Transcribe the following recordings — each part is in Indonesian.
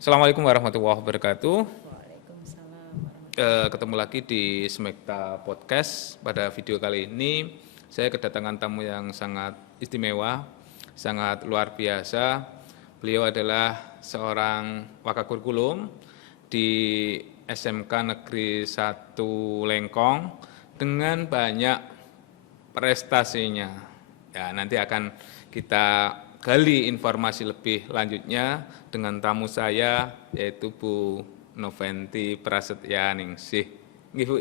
Assalamualaikum warahmatullahi wabarakatuh. Waalaikumsalam. Ketemu lagi di Smekta Podcast. Pada video kali ini saya kedatangan tamu yang sangat istimewa, sangat luar biasa. Beliau adalah seorang wakakurikulum di SMK Negeri 1 Lengkong dengan banyak prestasinya. Ya, nanti akan kita gali informasi lebih lanjutnya dengan tamu saya yaitu Bu Noventi Prasetyaningsih. Nggih, Bu.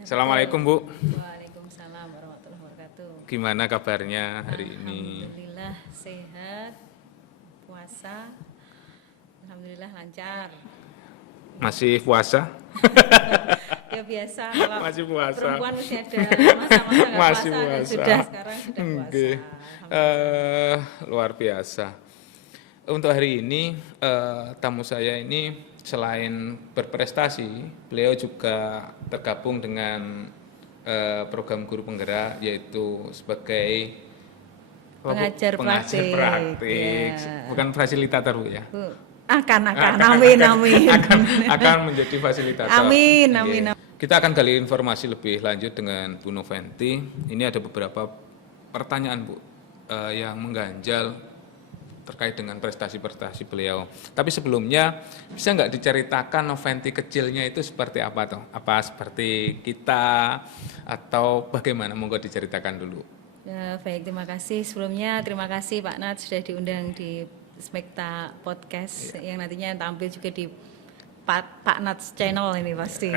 Assalamualaikum, Bu. Waalaikumsalam warahmatullahi wabarakatuh. Gimana kabarnya hari ini? Alhamdulillah sehat, puasa, alhamdulillah lancar. Masih puasa? Ya biasa kalau Masih puasa. perempuan masih ada masa-masa nggak Masih puasa. puasa. Sekarang sudah puasa. Oke. Luar biasa. Untuk hari ini tamu saya ini selain berprestasi, beliau juga tergabung dengan program guru penggerak yaitu sebagai Pengajar praktik. Ya. Bukan fasilitator, Bu ya. Bu, akan amin. akan menjadi fasilitator. Amin. Kita akan gali informasi lebih lanjut dengan Bu Noventi. Ini ada beberapa pertanyaan, Bu, yang mengganjal terkait dengan prestasi-prestasi beliau. Tapi sebelumnya bisa nggak diceritakan Noventi kecilnya itu seperti apa toh? Apa seperti kita atau bagaimana? Monggo diceritakan dulu. Ya, baik, terima kasih. Sebelumnya terima kasih Pak Nat sudah diundang di Smekta Podcast yang nantinya tampil juga di Pak Nats Channel ini pasti.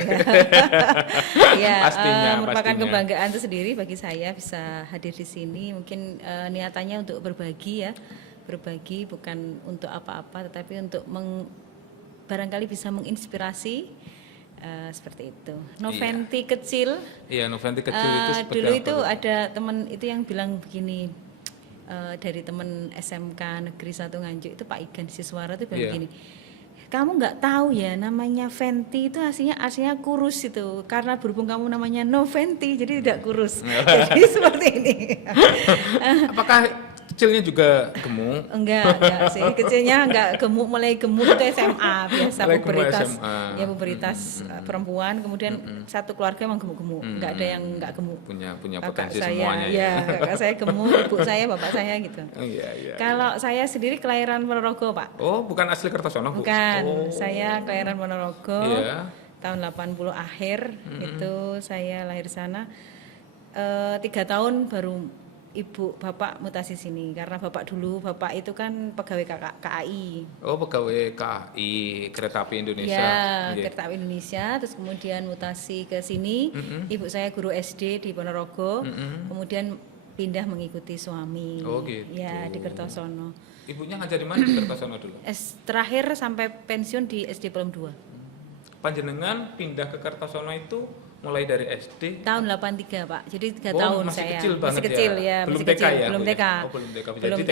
Ya, merupakan kebanggaan tersendiri bagi saya bisa hadir di sini. Mungkin niatannya untuk berbagi ya, berbagi bukan untuk apa-apa, tetapi untuk barangkali bisa menginspirasi seperti itu. Noventi kecil. Iya, Noventi kecil itu seperti dulu apa? itu ada teman itu yang bilang begini. Dari teman SMK Negeri 1 Nganjuk itu Pak Igan Siswara itu bilang begini, kamu nggak tahu ya namanya Venti itu aslinya kurus itu, karena berhubung kamu namanya Noventi jadi tidak kurus. Jadi seperti ini. Apakah kecilnya juga gemuk? Enggak sih, kecilnya enggak gemuk, mulai gemuk itu SMA biasa, pubertas. Ya pubertas perempuan, kemudian satu keluarga emang gemuk-gemuk, enggak ada yang enggak gemuk. Punya Kakak potensi saya, semuanya ya. Kakak saya gemuk, ibu saya, bapak saya gitu. Iya. Kalau saya sendiri kelahiran Ponorogo, Pak. Oh, bukan asli Kertosono, Bu? Bukan, saya kelahiran Ponorogo. Iya. Tahun 80 akhir itu saya lahir di sana. 3 tahun baru ibu bapak mutasi sini, karena bapak itu kan pegawai KAI. Oh, pegawai KAI, Kereta Api Indonesia. Ya, Kereta Api Indonesia, terus kemudian mutasi ke sini. Ibu saya guru SD di Ponorogo, kemudian pindah mengikuti suami. Oh, gitu. Ya, di Kertosono. Ibunya ngajar di mana di Kertosono dulu? Terakhir sampai pensiun di SD Pelem 2. Panjenengan pindah ke Kertosono itu mulai dari SD? Tahun 83, Pak. Jadi 3 tahun masih saya. Kecil banget masih kecil ya. Belum masih TK kecil. ya? Belum Bu, TK. ya? Oh, belum TK. Belum Jadi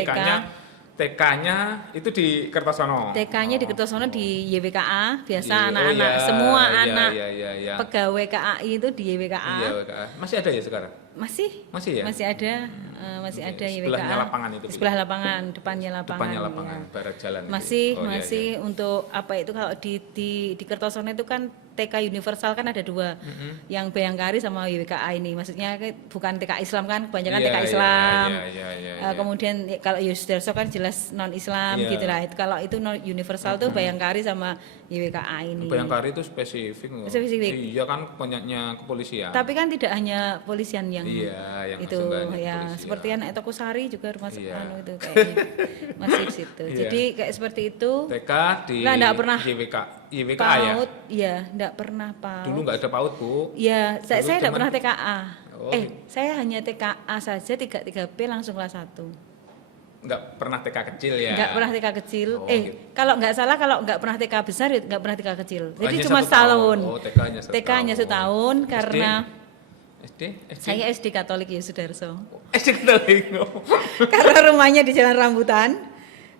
TK-nya itu di Kertosono. TK-nya di Kertosono di YWKA, biasa Oh, anak-anak iya, semua iya, anak iya. pegawai KAI itu di YWKA. Iya, WKA. Masih ada ya sekarang? Masih ya? Masih ada YWKA. Sebelahnya lapangan itu. Sebelah lapangan, depannya lapangan. Depannya lapangan, Ya. barat jalan. Masih itu. masih untuk apa itu, kalau di Kertosono itu kan TK universal kan ada 2. Yang Bayangkari sama YWKA ini. Maksudnya bukan TK Islam kan, kebanyakan TK Islam. Kemudian kalau Yusdarso kan jelas non Islam gitu lah. Kalau itu non universal tuh Bayangkari sama YWKA ini. Bayangkari itu spesifik loh. Iya kan banyaknya kepolisian. Tapi kan tidak hanya polisian yang yang itu ya, kepolisian. seperti anak Tokosari juga rumah anu itu kayaknya masih di situ. Iya. Jadi kayak seperti itu. TK di enggak pernah YWKA ya? PAUD, ya, enggak pernah PAUD. Dulu enggak ada PAUD, Bu. Ya, saya enggak pernah TKA. Oh. Saya hanya TKA saja 3P langsung kelas 1. Enggak pernah TK kecil ya? Enggak pernah TK kecil. Gitu. Kalau enggak salah, kalau enggak pernah TK besar, ya enggak pernah TK kecil. Jadi hanya cuma setahun. Oh, TK hanya setahun karena SD? saya SD Katolik Yesudarso. SD Katolik. Karena rumahnya di Jalan Rambutan.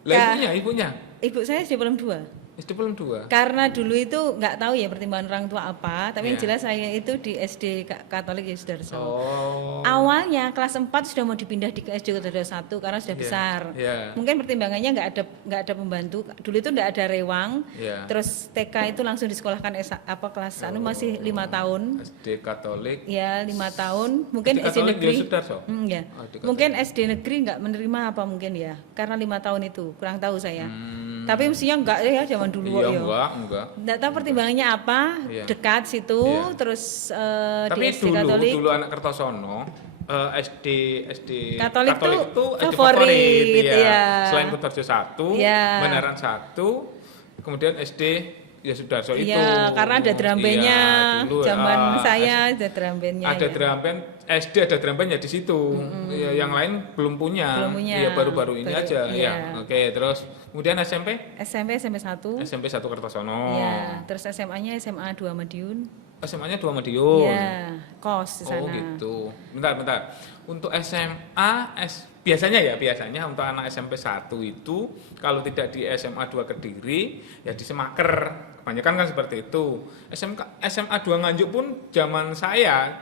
Lah ibunya? Ibu saya SD Pelem 2. SD belum 2. Karena dulu itu nggak tahu ya pertimbangan orang tua apa, tapi yang Iya. jelas saya itu di SD Katolik ya Sudarso. Oh. Awalnya kelas 4 sudah mau dipindah di SD Sudarso 1 karena sudah Iya, besar. iya. Mungkin pertimbangannya nggak ada pembantu. Dulu itu nggak ada rewang. Iya. Terus TK itu langsung disekolahkan kelas masih 5 tahun. SD Katolik. Ya 5 tahun. Mungkin SD SD Katolik negeri. di Sudarso? Ya. Oh, di Katolik. Mungkin SD negeri nggak menerima apa mungkin ya. Karena 5 tahun itu kurang tahu saya. Tapi mestinya enggak ya zaman dulu Iya, ya. enggak. Nggak tahu pertimbangannya apa, Iya. dekat situ, Iya. terus Tapi di SD Katolik. dulu anak Kertosono SD Katolik tuh itu SD favorit, ya. iya. Selain Kutarjo 1, Iya. Benaran 1, kemudian SD ya Sudarso itu. Iya, karena ada drum bandnya. Iya, dulu, Zaman ah, saya ada drum bandnya. ada ya. drum band, SD ada drum bandnya di situ. Ya, yang lain belum punya. Belum punya. Iya, baru-baru ini Baru, aja iya. ya. Oke, terus kemudian SMP SMP 1. SMP 1 Kertosono. Iya, terus SMA-nya SMA 2 Madiun. SMA-nya 2 Madiun. Iya, kos di sana. Oh gitu. Bentar. Untuk SMA biasanya untuk anak SMP 1 itu kalau tidak di SMA 2 Kediri ya di Semaker. Kebanyakan kan seperti itu. SMA 2 Nganjuk pun zaman saya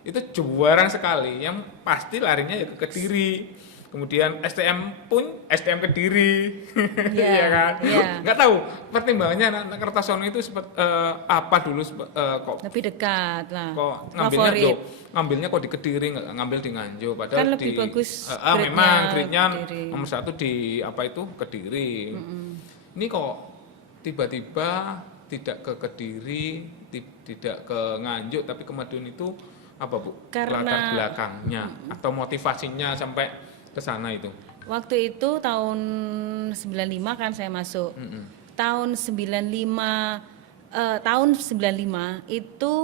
itu juara sekali. Yang pasti larinya ya ke Kediri. Kemudian STM Kediri. Iya, Iya kan? iya. Nggak tahu pertimbangannya anak Kertosono itu apa dulu kok Lebih dekat lah. kok Favorit. ngambilnya kok di Kediri nggak ngambil di Nganjuk padahal Kan lebih di bagus grade-nya memang grade-nya Kediri. nomor 1 di apa itu Kediri. Ini kok tiba-tiba tidak ke Kediri, tidak ke Nganjuk tapi ke Madiun itu apa Bu? Karena- Latar belakangnya atau motivasinya sampai ke sana itu. Waktu itu tahun 95 kan saya masuk. Tahun 95 itu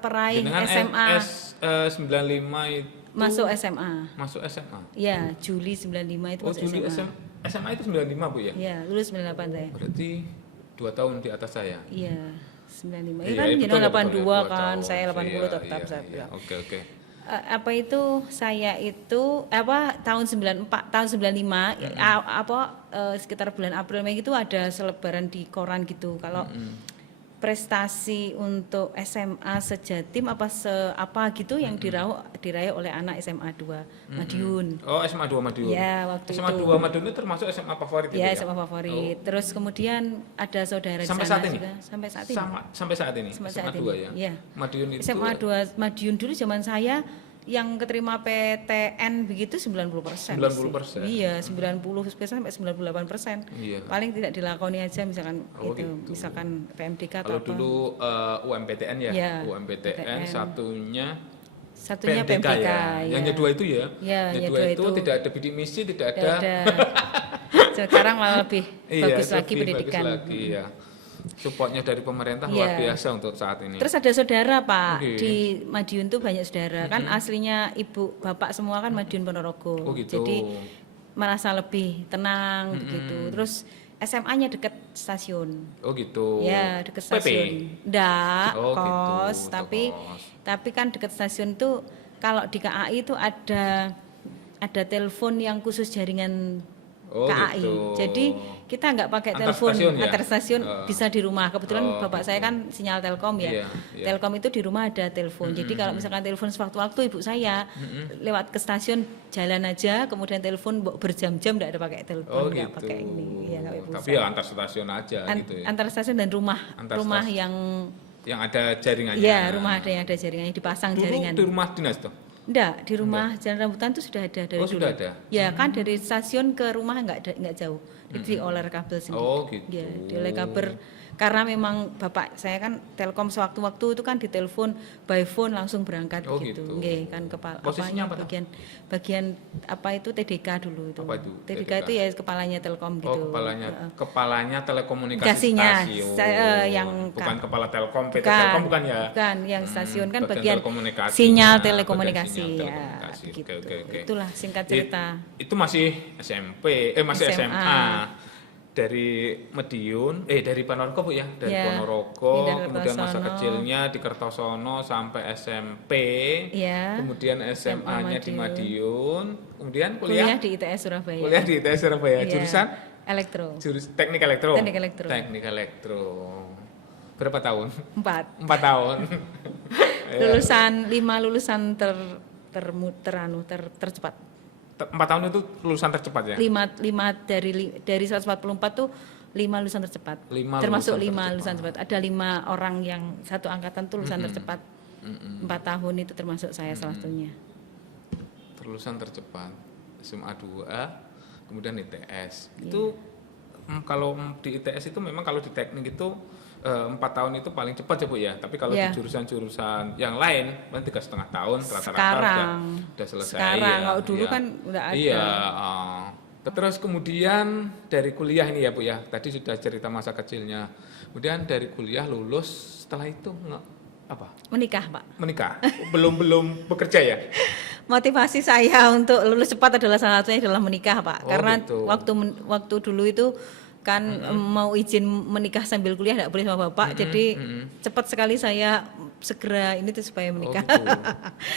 peraih Dengan SMA 95 itu masuk SMA. masuk SMA. Ya, Juli 95 itu Oh, masuk Juli SMA. SMA itu 95 Bu ya? Ya, lulus 98 saya. Berarti 2 tahun di atas saya. Iya, 95. Iya, Itu kan betul jenengan ya, betul 82 ya, 2 kan, tahun. saya 80 Iya, tetap iya, saya iya. bilang. Oke. Apa itu saya itu tahun 94 tahun 95 sekitar bulan April Mei itu ada selebaran di koran gitu kalau prestasi untuk SMA sejatim apa gitu yang diraih oleh anak SMA 2 Madiun. Oh, SMA 2 Madiun. Ya, waktu SMA itu. 2 Madiun itu termasuk SMA favorit itu Ya, ya? SMA favorit. Terus kemudian ada saudara Sampai di saat sana ini? juga sampai saat ini. Sampai saat ini. Sampai SMA saat 2 ini. ya. Iya. Madiun itu SMA 2 Madiun dulu zaman saya yang keterima PTN begitu 90%. 90%. Iya, 90% sampai 98%. Iya. Paling tidak dilakoni aja misalkan Oh, itu, gitu. misalkan PMDK Kalau atau apa. dulu UMPTN ya, Iya, UMPTN PTN. Satunya PMDK PMDK ya. Yang kedua itu ya. Iya, yang yang kedua kedua itu itu tidak ada bidik misi, tidak Tidak ada. Sekarang malah lebih bagus Iya, lagi lebih pendidikan. bagus lagi ya. Supportnya dari pemerintah Iya. luar biasa untuk saat ini. Terus ada saudara Pak Oke. di Madiun tuh banyak saudara kan aslinya ibu bapak semua kan Madiun Ponorogo. Oh, gitu. Jadi merasa lebih tenang begitu. Terus SMA-nya dekat stasiun. Oh gitu. Ya, dekat PP? stasiun. Enggak, Oh, gitu, kos, untuk tapi kos. tapi kan dekat stasiun tuh kalau di KAI itu ada telepon yang khusus jaringan Oh, KAI. gitu. Jadi kita nggak pakai Antar telepon stasiun ya? antar stasiun bisa di rumah. Kebetulan Oh, bapak gitu. saya kan sinyal Telkom ya. Iya, iya. Telkom itu di rumah ada telepon. Jadi kalau misalkan telepon sewaktu-waktu ibu saya lewat ke stasiun jalan aja, kemudian telepon berjam-jam nggak ada pakai telepon, Oh nggak gitu. pakai ini, ya nggak pakai pulsa. Tapi ya antar stasiun aja gitu ya. Antar stasiun dan rumah, Antar rumah stasiun. yang Yang ada jaringannya. ya rumah ada yang ada jaringannya dipasang Dulu jaringan. di rumah dinas tuh. Enggak, di rumah Jalan Rambutan itu sudah ada dari Oh, dulu. sudah ada? Ya kan dari stasiun ke rumah nggak jauh. Jadi dioler kabel sendiri. Oh, gitu. Ya, dioler kabel karena memang bapak saya kan Telkom sewaktu-waktu itu kan ditelepon by phone langsung berangkat Oh, gitu. gitu. Nggih, kan kepala Posisinya apa tuh? bagian apa itu TDK dulu itu. Apa itu TDK, TDK? itu ya kepalanya Telkom gitu. Oh, kepalanya telekomunikasi Kasihnya, stasiun. yang bukan kepala Telkom, PT Bukan, Telkom bukan ya? Bukan, yang stasiun kan bagian bagian telekomunikasi. sinyal Nah, telekomunikasi bagian sinyal ya. telekomunikasi. Gitu. Oke. Itulah singkat cerita. Itu masih masih SMA. SMA. Dari Madiun, dari Ponorogo Bu ya, dari Ya, Ponorogo, pindah ke kemudian masa Kertosono. kecilnya di Kertosono sampai SMP, Ya. kemudian SMA-nya di Madiun, kemudian Kuliah kuliah di ITS Surabaya. di ITS Surabaya, Iya. jurusan Elektro. Teknik elektro. Teknik elektro. Teknik elektro. Berapa tahun? 4. 4 tahun. Lulusan 5 lulusan tercepat. 4 tahun itu lulusan tercepat ya? 5 dari 144 tuh 5 lulusan tercepat. Termasuk 5 lulusan tercepat. Ada 5 orang yang satu angkatan tuh lulusan tercepat. 4 tahun itu termasuk saya salah satunya. Lulusan tercepat SMA 2, kemudian ITS. Itu kalau di ITS itu memang kalau di teknik itu 4 tahun itu paling cepat ya Bu ya. Tapi kalau di jurusan-jurusan yang lain kan 3,5 tahun rata-rata udah selesai. Sekarang kalau dulu kan udah ada. Iya. Terus kemudian dari kuliah ini ya Bu ya. Tadi sudah cerita masa kecilnya. Kemudian dari kuliah lulus, setelah itu apa? Menikah Pak. Menikah. belum bekerja ya? Motivasi saya untuk lulus cepat adalah salah satunya adalah menikah Pak. Karena gitu. waktu dulu itu kan mau izin menikah sambil kuliah tidak boleh sama bapak, jadi cepat sekali saya segera ini tuh supaya menikah.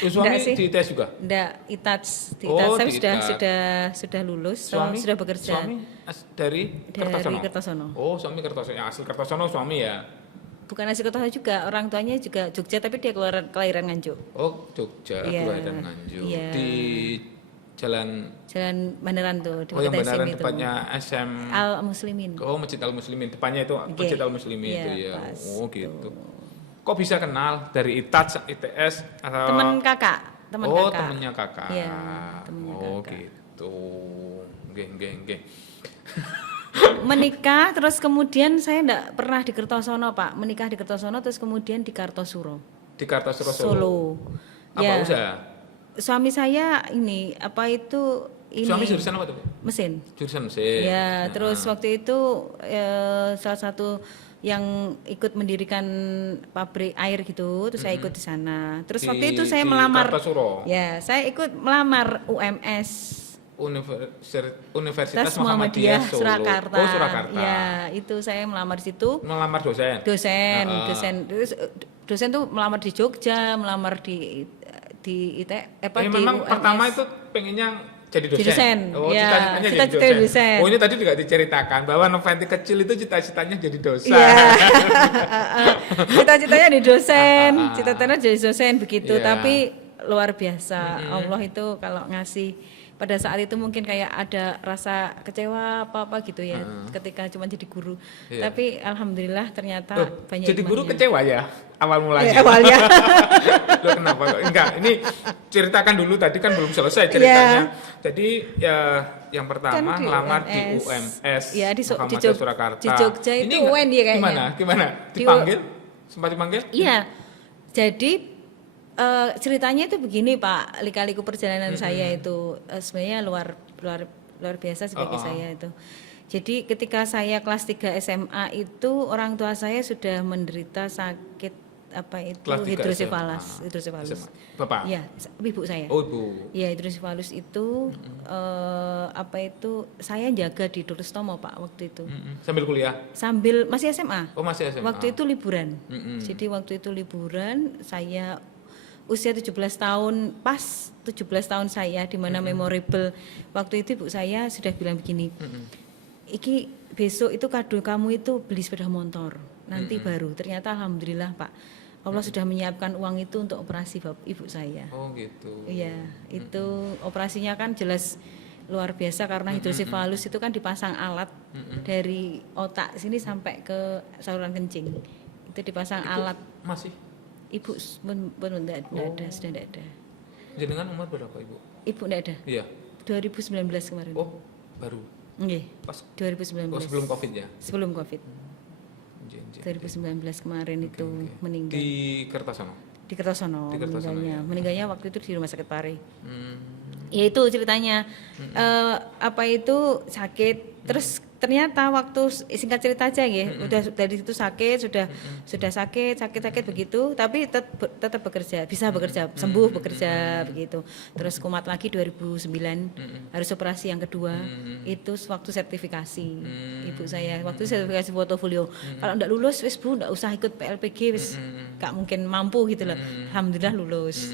Suami di ITS juga? Enggak, saya sudah lulus, sudah bekerja. Suami dari Kertosono. Oh, suami Kertosono, yang asli Kertosono suami ya? Bukan asli Kertosono juga, orang tuanya juga Jogja tapi dia kelahiran Nganjuk. Oh, Jogja, kelahiran Nganjuk. Iya. Di Jalan Beneran tuh di yang Beneran depannya SM Al Muslimin. Oh, Masjid Al Muslimin, depannya itu Masjid Al Muslimin itu ya. Oh, gitu. Kok bisa kenal dari ITS atau teman kakak? Temennya kakak. Iya, temennya kakak. Gitu. Nggih. Menikah terus kemudian saya enggak pernah di Kertosono Pak, menikah di Kertosono terus kemudian di Kartosuro. Di Kartosuro Solo. Apa usaha? Suami saya ini Suami jurusan apa tuh? Mesin. Jurusan mesin. Ya, terus waktu itu salah satu yang ikut mendirikan pabrik air gitu, terus saya ikut di sana. Terus waktu itu saya melamar. Kartosuro. Ya, saya ikut melamar UMS. Universitas Muhammadiyah Solo. Surakarta. Oh, Surakarta. Ya, itu saya melamar di situ. Melamar dosen. Dosen tuh melamar di Jogja, melamar di memang UMS. Pertama itu pengennya jadi dosen. Oh, ya, cita-citanya jadi dosen. Oh, ini tadi juga diceritakan bahwa Novanti kecil itu cita-citanya jadi dosen. Iya. Cita-citanya jadi dosen, cita-citanya jadi dosen begitu. Tapi luar biasa. Allah itu kalau ngasih pada saat itu mungkin kayak ada rasa kecewa apa gitu ya ketika cuma jadi guru. Tapi alhamdulillah ternyata banyak jadi guru imannya. kecewa ya awal mulanya. Awalnya. Loh, kenapa? Enggak, ini ceritakan dulu tadi kan belum selesai ceritanya. Jadi ya yang pertama kan ngelamar di UMS. Ya di Muhammadiyah Surakarta. Di Jogja itu ini UN dia kayaknya. Gimana? Dipanggil? Sempat dipanggil? Iya. Jadi ceritanya itu begini Pak, lika-liku perjalanan saya itu sebenarnya luar biasa sebagai saya itu. Jadi ketika saya kelas 3 SMA itu orang tua saya sudah menderita sakit hidrosefalus. Bapak? Iya, ibu saya. Oh, ibu. Iya, hidrosefalus itu saya jaga di Dorustomo Pak waktu itu. Sambil kuliah? Sambil masih SMA. Oh, masih SMA. Waktu itu liburan. Jadi waktu itu liburan saya usia 17 tahun, pas 17 tahun saya di mana memorable. Waktu itu ibu saya sudah bilang begini. Iki besok itu kado kamu itu beli sepeda motor. Nanti baru. Ternyata alhamdulillah Pak. Allah sudah menyiapkan uang itu untuk operasi ibu saya. Oh gitu. Iya, itu operasinya kan jelas luar biasa karena hidrosefalus itu kan dipasang alat dari otak sini sampai ke saluran kencing. Itu dipasang alat. Masih? Ibu belum ada, sudah tidak ada. Jenengan umur berapa Ibu? Ibu tidak ada. Iya. 2019 kemarin. Oh, baru. Nggih. Pas 2019. Oh, sebelum Covid ya? Sebelum Covid. 2019 kemarin itu meninggal. Di Kertosono. Di Kertosono meninggalnya. Ya. Meninggalnya waktu itu di Rumah Sakit Pare. Ya itu ceritanya. Sakit. Terus ternyata waktu singkat cerita aja ya, udah dari situ sakit, sudah sakit begitu, tapi tetap bekerja, bisa bekerja, sembuh bekerja begitu. Terus kumat lagi 2009 harus operasi yang kedua. Itu waktu sertifikasi ibu saya, waktu sertifikasi portofolio. Kalau enggak lulus wis Bu, enggak usah ikut PLPG wis gak mungkin mampu gitu loh. Alhamdulillah lulus.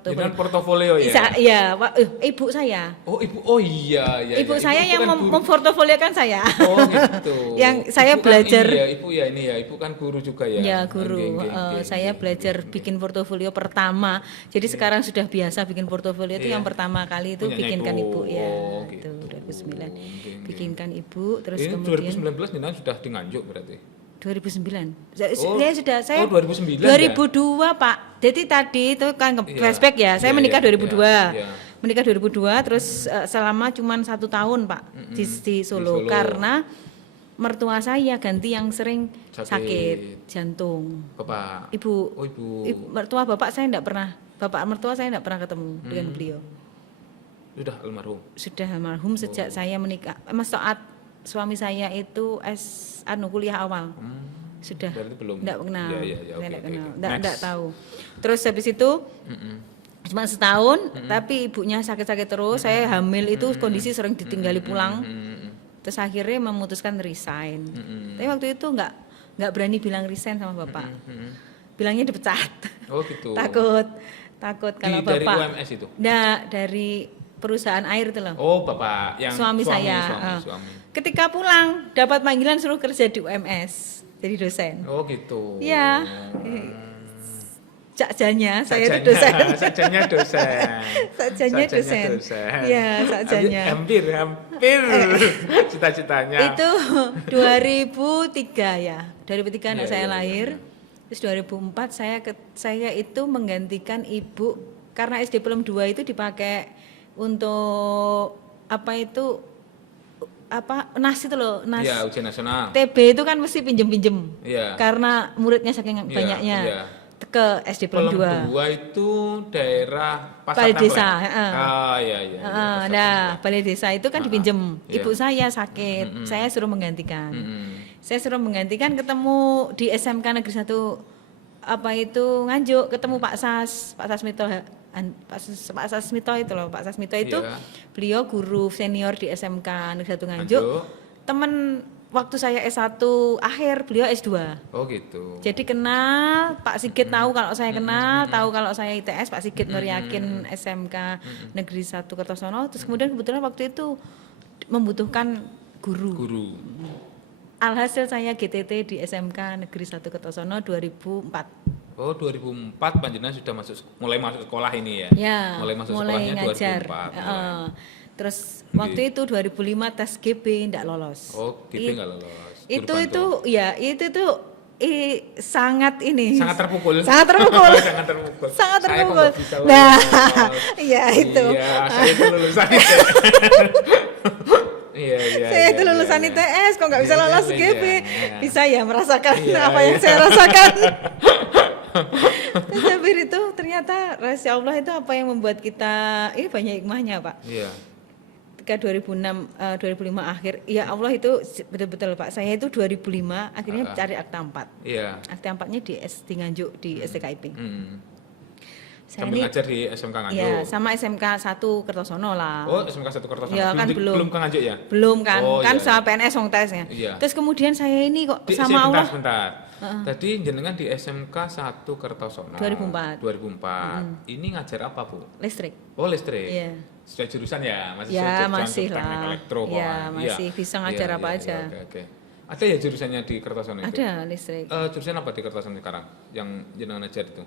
Dengan portofolio ya. Iya, ibu saya. Oh ibu, oh iya. Ibu saya yang kan guru. memportofoliokan saya. Oh gitu. Yang saya ibu belajar. Kan, iya, ibu ya ini ya, ibu kan guru juga ya. Ya guru. Saya belajar bikin portofolio pertama. Jadi sekarang sudah biasa bikin portofolio itu yang pertama kali itu punyanya bikinkan ibu ya. gitu. Itu 2009. Bikinkan ibu, terus ini kemudian 2019 Nina sudah di Nganjuk berarti. 2009. Saya 2009 2002 Pak. Jadi tadi itu kan flashback ya. Saya menikah 2002. Menikah 2002 terus selama cuman 1 tahun Pak di Solo karena mertua saya ganti yang sering sakit jantung. Bapak. Ibu. Oh ibu. Mertua bapak saya enggak pernah. Bapak mertua saya enggak pernah ketemu dengan beliau. Sudah almarhum. Sudah almarhum sejak saya menikah. Mas Toat suami saya itu kuliah awal. Sudah. Berarti belum. Enggak kenal. Iya, Enggak kenal. Enggak tahu. Terus habis itu cuma setahun, tapi ibunya sakit-sakit terus. Saya hamil itu kondisi sering ditinggali pulang. Terus akhirnya memutuskan resign. Tapi waktu itu enggak berani bilang resign sama bapak. Bilangnya dipecat. Oh gitu. takut kalau bapak. Dari UMS itu? Enggak, dari perusahaan air itu loh. Oh bapak yang suami saya. Suami. Ketika pulang dapat panggilan suruh kerja di UMS jadi dosen. Oh gitu. Iya. Sakjanya saya itu dosen. Sakjanya dosen. Sakjanya dosen. Iya, sakjanya. Hampir cita-citanya. Itu 2003 ya. 2003 anak saya lahir. Terus 2004 saya itu menggantikan ibu karena SD Pelem 2 itu dipakai untuk NAS itu loh, NAS. Iya, ujian nasional. TB itu kan mesti pinjem-pinjem. Iya. Karena muridnya saking banyaknya. Iya. Ke SD Pelem 2. Pelem 2 itu daerah Pasar Balai Desa, iya. Nah, Balai Desa itu kan dipinjem. Ibu saya sakit, saya suruh menggantikan. Saya suruh menggantikan ketemu di SMK Negeri 1 Nganjuk, ketemu Pak Sasmito itu loh. Pak Sasmito itu beliau guru senior di SMK Negeri 1 Nganjuk. Temen waktu saya S1 akhir, beliau S2. Oh gitu. Jadi kenal, Pak Sigit tahu kalau saya kenal, tahu kalau saya ITS, Pak Sigit Nur Yakin SMK Negeri 1 Kertosono. Terus kemudian kebetulan waktu itu membutuhkan guru. Alhasil saya GTT di SMK Negeri 1 Kertosono 2004. Oh 2004 panjenengan sudah mulai masuk sekolah ini ya? Ya, mulai masuk mulai sekolahnya ngajar. 2004. Terus waktu itu 2005 tes GB enggak lolos. Oh, GB enggak lolos. Itu sangat terpukul. Sangat terpukul. Nah, iya itu. Iya, saya itu lulusan itu. Iya. Saya itu lulusan ITS, kok nggak bisa lolos GB? Bisa ya merasakan apa yang saya rasakan. Terus habis itu ternyata rahasia Allah itu apa yang membuat kita ini banyak hikmahnya Pak. Iya. Ketika 2005 akhir, ya Allah itu betul-betul Pak. Saya itu 2005 akhirnya cari akta 4. Iya. Akta 4-nya di Nganjuk di STKIP. Saya ngajar di SMK Nganjuk. Iya, sama SMK 1 Kertosono lah. Oh, SMK 1 Kertosono. Ya, kan belum ke Nganjuk ya? Belum kan. Sama PNS wong tesnya. Iya. Terus kemudian saya ini kok sama Allah. Sebentar. Tadi jenengan di SMK 1 Kertosono 2004. Ini ngajar apa, Bu? Listrik. Oh, listrik. Iya. Sudah jurusan ya? Masih lah. Elektro, masih bisa ngajar apa aja. Oke. Ada ya jurusannya di Kertosono itu? Ada, listrik. Jurusan apa di Kertosono sekarang yang jenengan ngajar itu?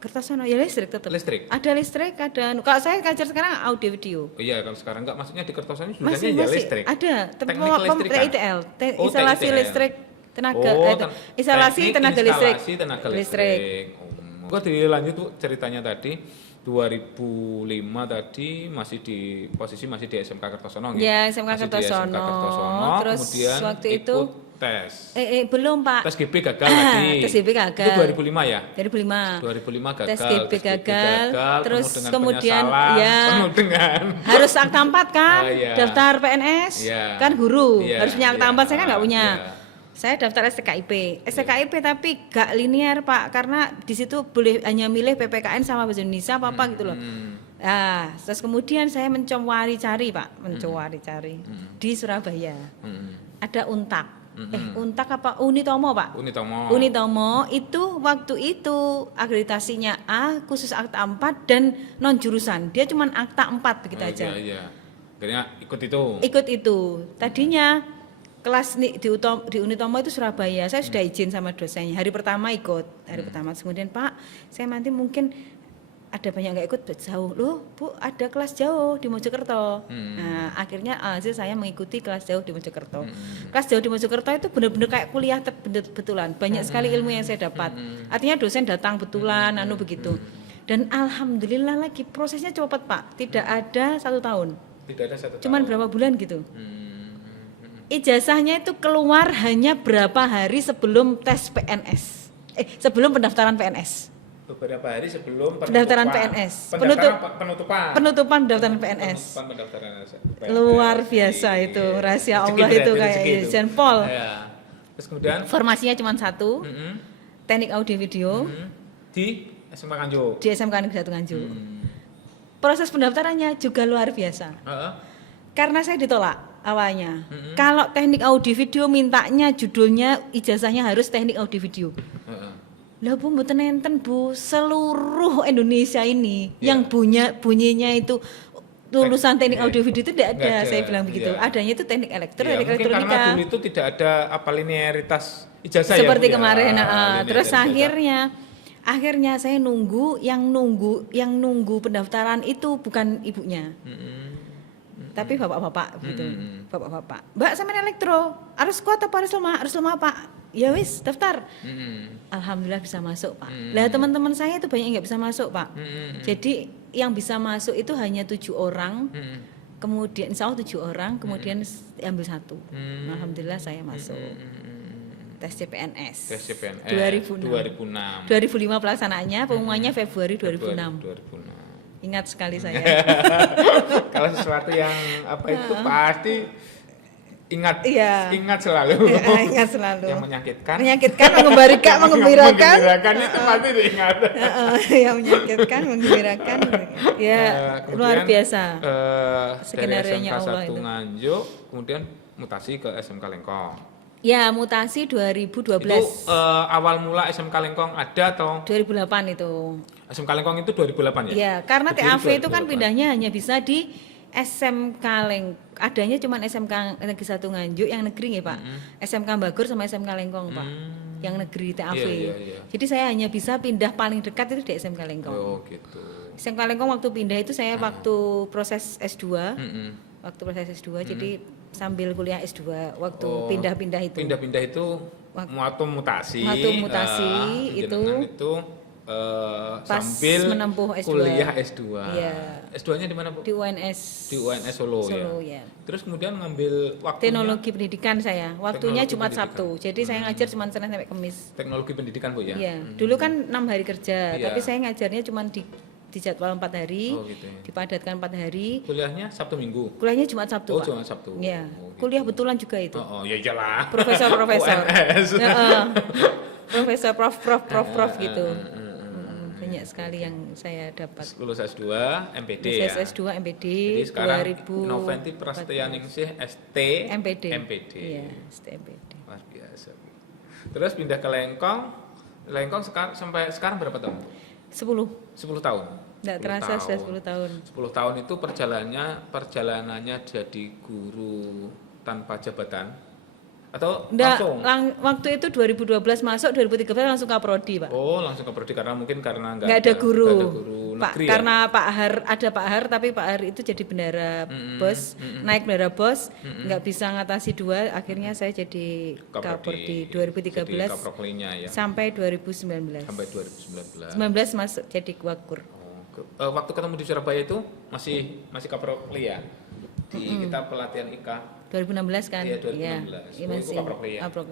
Kertosono ya listrik tetap. Listrik. Ada listrik, ada. Kalau saya ngajar sekarang audio video. Iya, kalau sekarang enggak, maksudnya di Kertosono jurusannya ya listrik. Ada, teknik listrik. TITL, instalasi listrik tenaga instalasi tenaga listrik. Kok dilanjut tuh ceritanya tadi 2005 tadi masih di SMK Kertosono gitu. Ya, SMK Kertosono. Terus kemudian waktu itu tes. Belum, Pak. Tes GB gagal tadi. Tes GB gagal. Itu 2005 ya? 2005 gagal. Tes GB gagal. Terus kemudian penuh dengan harus akta 4 kan? Daftar PNS. Kan guru. Harus punya akta 4, saya kan enggak punya. Saya daftar STKIP tapi gak linear Pak, karena di situ boleh hanya milih PPKN sama bahasa Indonesia apa gitu loh. Nah, terus kemudian saya mencari-cari Pak, di Surabaya. Ada Untak. Untak apa Unitomo Pak? Unitomo. Unitomo itu waktu itu akreditasinya A, khusus akta 4 dan non jurusan. Dia cuma akta 4 begitu aja. Iya. Akhirnya ikut itu. Ikut itu. Tadinya kelas di Unitomo itu Surabaya. Saya sudah izin sama dosennya. Hari pertama ikut. Hari pertama. Kemudian Pak, saya nanti mungkin ada banyak nggak ikut jauh. Loh Bu, ada kelas jauh di Mojokerto. Nah akhirnya alhasil saya mengikuti kelas jauh di Mojokerto. Kelas jauh di Mojokerto itu benar-benar kayak kuliah betulan. Banyak sekali ilmu yang saya dapat. Artinya dosen datang betulan, begitu. Dan alhamdulillah lagi prosesnya cepat Pak. Tidak ada 1 tahun. Tidak ada 1 tahun. Cuman berapa bulan gitu. Ijazahnya itu keluar hanya berapa hari sebelum tes PNS. Sebelum pendaftaran PNS. Beberapa hari sebelum pendaftaran PNS. Penutupan pendaftaran PNS. Luar biasa itu, rahasia Allah itu kayak Jen Paul. Ya. Terus kemudian formasinya cuma 1. Teknik audio video di SMK Nganjuk. Di SMK Negeri 1 Nganjuk. Proses pendaftarannya juga luar biasa. Karena saya ditolak awalnya. Kalau teknik audio video mintanya judulnya ijazahnya harus teknik audio video. Lah Bu, mboten enten Bu, seluruh Indonesia ini yang bunyinya itu lulusan teknik audio video itu tidak ada, saya bilang begitu. Adanya itu teknik elektronika. Karena dulu itu tidak ada linearitas ijazah seperti kemarin. Terus akhirnya saya nunggu yang nunggu pendaftaran itu bukan ibunya. Tapi bapak-bapak gitu. Bapak-bapak. Mbak sampean elektro, harus kuat apa harus lemah? Harus lemah, Pak. Ya wis, daftar. Alhamdulillah bisa masuk Pak. Lah teman-teman saya itu banyak yang nggak bisa masuk Pak. Jadi yang bisa masuk itu hanya 7 orang. Kemudian insya Allah 7 orang, kemudian ambil 1. Alhamdulillah saya masuk. Tes CPNS. 2006. 2005 pelaksanaannya, pengumumannya Februari 2006. Ingat sekali saya. Kalau sesuatu yang itu pasti ingat selalu. Ingat selalu. Yang menyakitkan, mengembirakan itu pasti diingat. Yang menyakitkan, menggembirakan, ya luar biasa. Skenario-nya Allah itu. Nganjuk, kemudian mutasi ke SMK Lengkong. Ya, mutasi 2012. Itu awal mula SMK Lengkong ada atau? 2008 itu. SMK Lengkong itu 2008 ya? Iya, karena TAV itu kan pindahnya hanya bisa di SMK adanya cuma SMK Negeri 1 Nganjuk yang negeri ya Pak. SMK Bogor sama SMK Lengkong Pak. Yang negeri TAV. Iya. Jadi saya hanya bisa pindah paling dekat itu di SMK Lengkong. Oh gitu. SMK Lengkong waktu pindah itu saya waktu proses S2. Waktu proses S2 jadi sambil kuliah S2 waktu pindah-pindah itu. Pindah-pindah itu waktu mutasi. Itu sambil menempuh S2. Kuliah S2. Iya. S2-nya di mana, Bu? Di UNS. Di UNS Solo ya. Terus kemudian ngambil waktunya teknologi pendidikan saya. Waktunya Jumat Sabtu. Jadi saya ngajar cuma Senin sampai Kamis. Teknologi pendidikan, Bu ya? Iya. Dulu kan 6 hari kerja, tapi saya ngajarnya cuma di jadwal 4 hari. Gitu ya. Dipadatkan 4 hari. Kuliahnya Sabtu Minggu. Kuliahnya Jumat Sabtu, Pak. Jumat Sabtu. Iya. Gitu. Kuliah betulan juga itu. Ya iyalah. Profesor. Profesor, prof gitu. Banyak sekali yang saya dapat. Lulus S2 MPD ya. S2 MPD. Jadi sekarang Novanti Prasetyaningsih ST MPD. Iya, ST MPD. Luar biasa. Terus pindah ke Lengkong. Lengkong sampai sekarang berapa tahun? 10 tahun. Enggak terasa sudah 10 tahun. 10 tahun itu perjalanannya jadi guru tanpa jabatan atau langsung? Waktu itu 2012 masuk, 2013 langsung kaprodi, Pak. Oh, langsung kaprodi karena nggak ada guru Pak, negeri, karena ya? Pak Har tapi Pak Har itu jadi bendara bos, naik bendara bos, nggak bisa ngatasi 2, akhirnya saya jadi kaprodi 2013 sampai 2019. Sampai 2019. 19 masuk jadi wakur. Waktu ketemu di Surabaya itu masih kaprodi ya? Kita pelatihan IKA 2016 kan? Iya, 2016. Iya, masih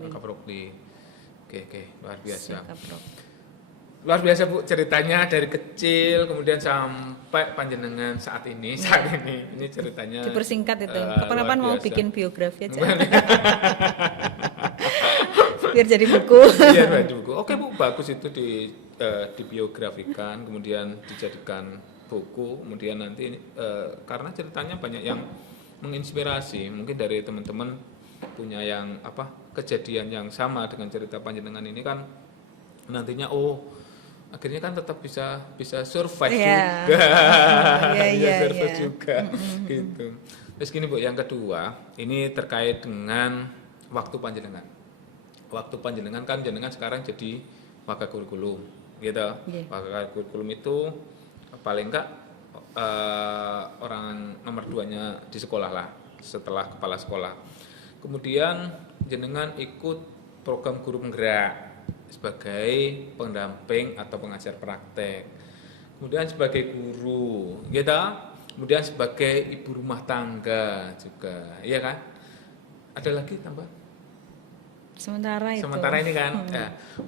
Kaprokli. Oke, luar biasa. Luar biasa Bu ceritanya dari kecil kemudian sampai panjenengan saat ini. Ini ceritanya dipersingkat itu. Kapan-kapan mau bikin biografi aja. Biar jadi buku. Biar jadi buku. Oke Bu, bagus itu dibiografikan kemudian dijadikan buku, kemudian nanti karena ceritanya banyak yang menginspirasi, mungkin dari teman-teman punya yang kejadian yang sama dengan cerita panjenengan ini kan nantinya akhirnya kan tetap bisa survive juga. Bisa survive juga gitu. Terus gini Bu, yang kedua ini terkait dengan waktu panjenengan. Waktu panjenengan kan jenengan sekarang jadi wakil kurikulum gitu. Wakil kurikulum itu paling enggak orang nomor 2-nya di sekolah lah setelah kepala sekolah. Kemudian jenengan ikut program guru penggerak sebagai pendamping atau pengajar praktek. Kemudian sebagai guru, gitu. Kemudian sebagai ibu rumah tangga juga, iya kan? Ada lagi tambah? Sementara ini kan,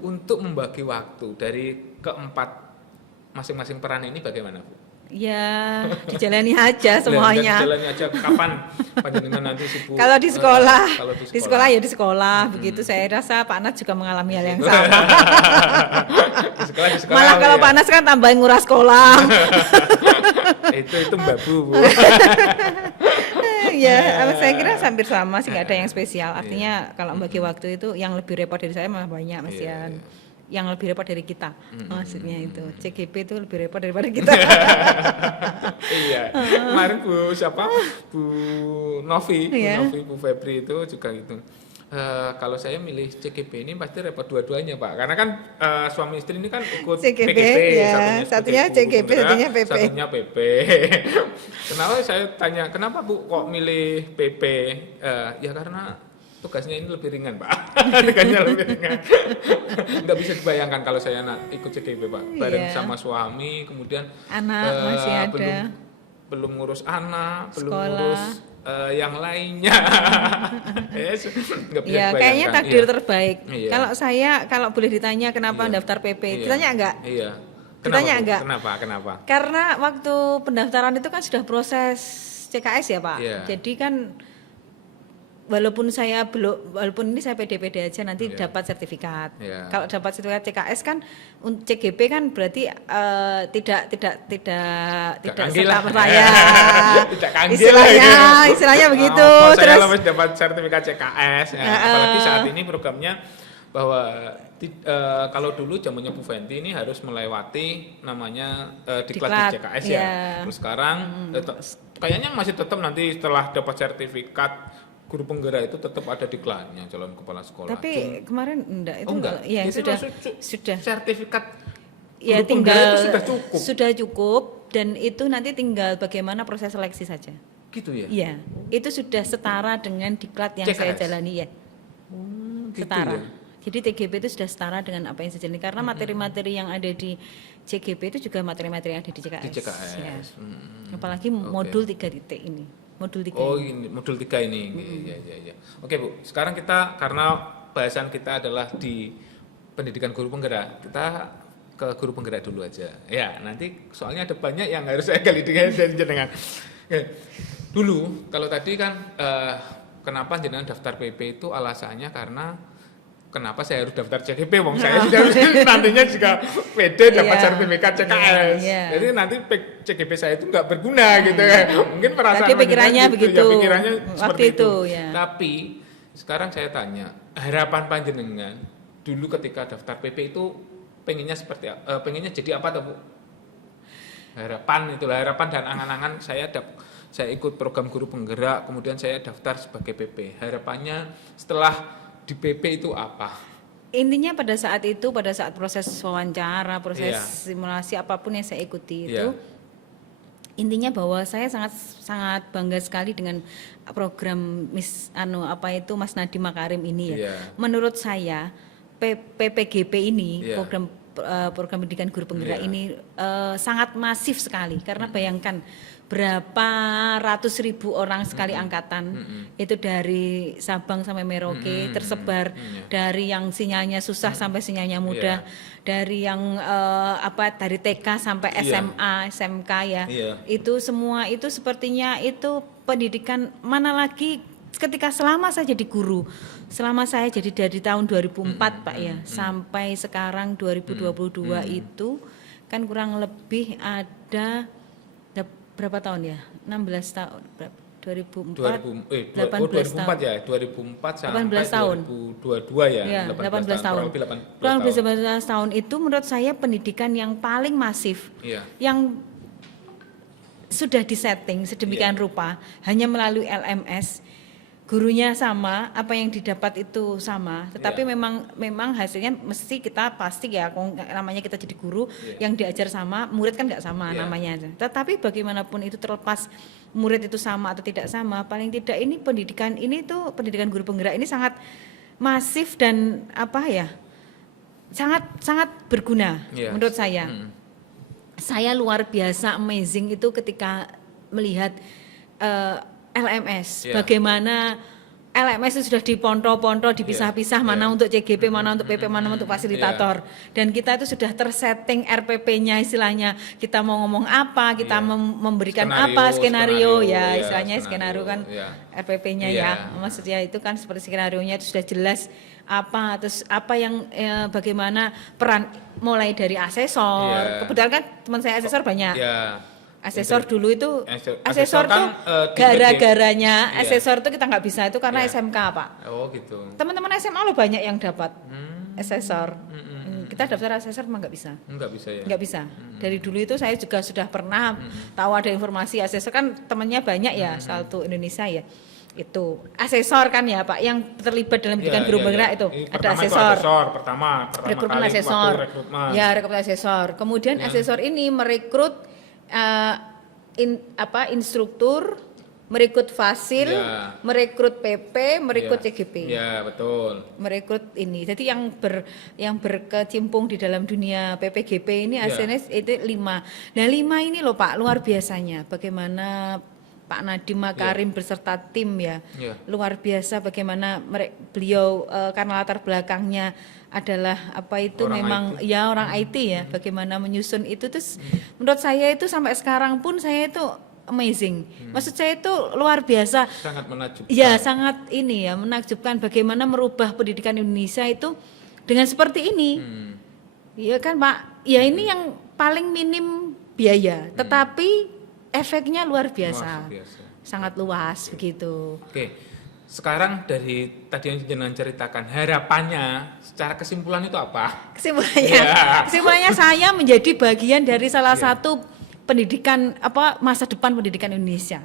untuk membagi waktu dari keempat masing-masing peran ini bagaimana Bu? Ya, dijalani aja semuanya. Dijalani aja. Kapan panjenengan nanti sibuk? Kalau di sekolah, di sekolah ya di sekolah. Begitu saya rasa Pak Nat juga mengalami hal yang sama. di sekolah Malah kalau Pak Nat kan tambahin ngurus sekolah. itu Mbak Bu. Ya, saya kira hampir sama sih, nggak ada yang spesial. Artinya kalau bagi waktu itu yang lebih repot dari saya malah banyak Mas Yan. Yang lebih repot dari kita, maksudnya itu CGP itu lebih repot daripada kita. Iya, kemarin Bu Novi, Bu Febri itu juga gitu. Kalau saya milih CGP ini pasti repot dua-duanya Pak, karena kan suami istri ini kan ikut CGP, PGP, satunya CGP, satunya PP. Satunya PP. Kenapa saya tanya, kenapa Bu kok milih PP? Ya karena tugasnya ini lebih ringan Pak, tugasnya lebih ringan. Nggak bisa dibayangkan kalau saya ikut CGP Pak, bareng sama suami, kemudian anak masih ada, belum ngurus anak, sekolah. Belum ngurus yang lainnya. Nggak bisa ya, kayaknya takdir terbaik. Kalau boleh ditanya kenapa daftar PP, ditanya enggak? Iya. Ditanya enggak? Kenapa? Karena waktu pendaftaran itu kan sudah proses CKS ya Pak. Jadi kan walaupun ini saya pede-pede aja nanti dapat sertifikat. Kalau dapat sertifikat CKS kan CGP kan berarti tidak serta merta istilahnya begitu. Terus saya dapat sertifikat CKS apalagi saat ini programnya bahwa kalau dulu zamannya Bu Fenty ini harus melewati namanya diklat di CKS ya. Terus sekarang kayaknya masih tetap nanti setelah dapat sertifikat guru penggerak itu tetap ada diklatnya calon kepala sekolah. Tapi kemarin enggak itu ya sudah sertifikat ya guru tinggal itu sudah cukup dan itu nanti tinggal bagaimana proses seleksi saja. Gitu ya? Iya, itu sudah setara dengan diklat yang saya jalani ya. Setara. Ya? Jadi TGP itu sudah setara dengan apa yang saya jalani karena materi-materi yang ada di CGP itu juga materi-materi yang ada di CKS. Di CKS. Ya. Apalagi modul 3 titik ini. Modul 3 ini. Modul 3 ini. Iya. Oke Bu, sekarang kita karena bahasan kita adalah di pendidikan guru penggerak, kita ke guru penggerak dulu aja. Ya, nanti soalnya ada banyak yang harus saya gali dengan. Dulu, kalau tadi kan kenapa jenengan daftar PP itu alasannya karena kenapa saya harus daftar CGP, saya sudah nantinya juga pede dapat sertifikat CKS. Jadi nanti CGP saya itu nggak berguna gitu ya. Mungkin perasaan pikirannya begitu. Ya, pikirannya seperti itu. Ya. Tapi sekarang saya tanya, harapan panjenengan dulu ketika daftar PP itu pengennya jadi apa tuh Bu? Harapan dan angan-angan saya ikut program guru penggerak, kemudian saya daftar sebagai PP. Harapannya setelah di PP itu apa? Intinya pada saat proses wawancara, proses simulasi apapun yang saya ikuti itu, intinya bahwa saya sangat bangga sekali dengan program Mas Nadiem Makarim ini ya. Menurut saya PPGP ini program pendidikan guru penggerak ini sangat masif sekali karena bayangkan berapa ratus ribu orang sekali angkatan itu dari Sabang sampai Merauke tersebar dari yang sinyalnya susah sampai sinyalnya mudah dari yang dari TK sampai SMA SMK ya itu semua itu sepertinya itu pendidikan mana lagi ketika selama saya jadi guru selama saya jadi dari tahun 2004 Pak ya sampai sekarang 2022 itu kan kurang lebih ada berapa tahun ya? 16 tahun. 2004 2004 ya, 2004 sampai 18 tahun. 2022 ya, Ya, 18 tahun. kurang lebih 18 Kurang lebih tahun. 18 tahun itu menurut saya pendidikan yang paling masif, Iya. yang sudah disetting sedemikian rupa, hanya melalui LMS, gurunya sama, apa yang didapat itu sama, tetapi Iya. memang hasilnya mesti kita pasti ya, namanya kita jadi guru, Iya. yang diajar sama, murid kan nggak sama Iya. namanya. Tetapi bagaimanapun itu terlepas murid itu sama atau tidak sama, paling tidak ini pendidikan ini tuh pendidikan guru penggerak ini sangat masif dan sangat berguna Iya. menurut saya. Saya luar biasa amazing itu ketika melihat LMS, Iya. bagaimana LMS itu sudah diponto-ponto, dipisah-pisah, mana untuk CGP, mana untuk PP, mana untuk fasilitator. Dan kita itu sudah tersetting RPP-nya istilahnya. Kita mau ngomong apa, kita memberikan skenario ya, istilahnya skenario kan RPP-nya ya. Maksudnya itu kan seperti skenario-nya itu sudah jelas terus apa yang bagaimana peran mulai dari asesor. Kebetulan kan teman saya asesor banyak. Asesor dulu itu asesor tuh gara-garanya asesor tuh kita nggak bisa itu karena SMK Pak. Oh gitu. Teman-teman SMA lo banyak yang dapat asesor. Kita daftar asesor emang nggak bisa. Nggak bisa ya. Nggak bisa. Dari dulu itu saya juga sudah pernah tahu ada informasi asesor kan temannya banyak ya satu Indonesia ya. Itu asesor kan ya Pak yang terlibat dalam pendidikan guru penggerak itu ada asesor. Pertama Rekrutmen kali asesor. waktu rekrutmen. Ya rekrutmen asesor. Kemudian asesor ini merekrut instruktur, merekrut fasil, merekrut PP, merekrut CGP. Ya betul. Merekrut ini. Jadi yang berkecimpung di dalam dunia PPGP ini aslinya itu 5. Nah 5 ini loh Pak luar biasanya. Bagaimana Pak Nadiem Makarim beserta tim luar biasa. Bagaimana beliau karena latar belakangnya adalah orang IT ya, bagaimana menyusun itu terus menurut saya itu sampai sekarang pun saya itu amazing. Maksud saya itu luar biasa. Sangat menakjubkan. Ya, sangat menakjubkan bagaimana merubah pendidikan Indonesia itu dengan seperti ini. Iya kan, Pak? Ya ini yang paling minim biaya, tetapi efeknya luar biasa. Sangat luas begitu. Oke. Sekarang dari tadi yang jenengan ceritakan, harapannya secara kesimpulan itu apa? Kesimpulannya saya menjadi bagian dari salah satu pendidikan masa depan pendidikan Indonesia.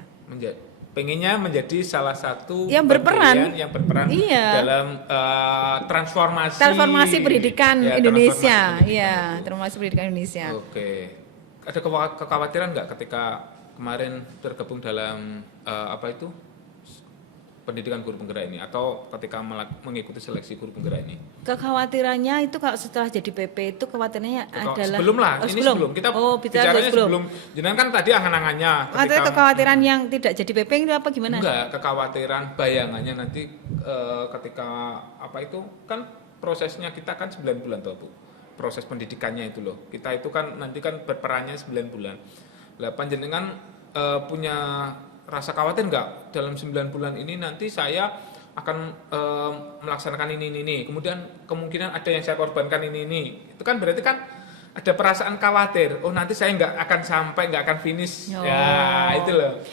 Pengennya menjadi salah satu yang berperan dalam transformasi pendidikan Indonesia. Iya, transformasi pendidikan Indonesia. Oke. Ada kekhawatiran nggak ketika kemarin tergabung dalam pendidikan guru penggerak ini atau ketika mengikuti seleksi guru penggerak ini? Kekhawatirannya itu kalau setelah jadi PP itu kekhawatirannya adalah sebelum kita bicaranya sebelum. Jangan kan tadi angan-angannya. Ada kekhawatiran yang tidak jadi PP itu apa gimana? Enggak, kekhawatiran bayangannya nanti ketika itu kan prosesnya kita kan 9 bulan toh Bu. Proses pendidikannya itu loh. Kita itu kan nanti kan berperannya 9 bulan. Lah panjenengan punya rasa khawatir nggak dalam 9 bulan ini nanti saya akan melaksanakan ini, kemudian kemungkinan ada yang saya korbankan ini, itu kan berarti kan ada perasaan khawatir, nanti saya nggak akan finish, ya itu loh,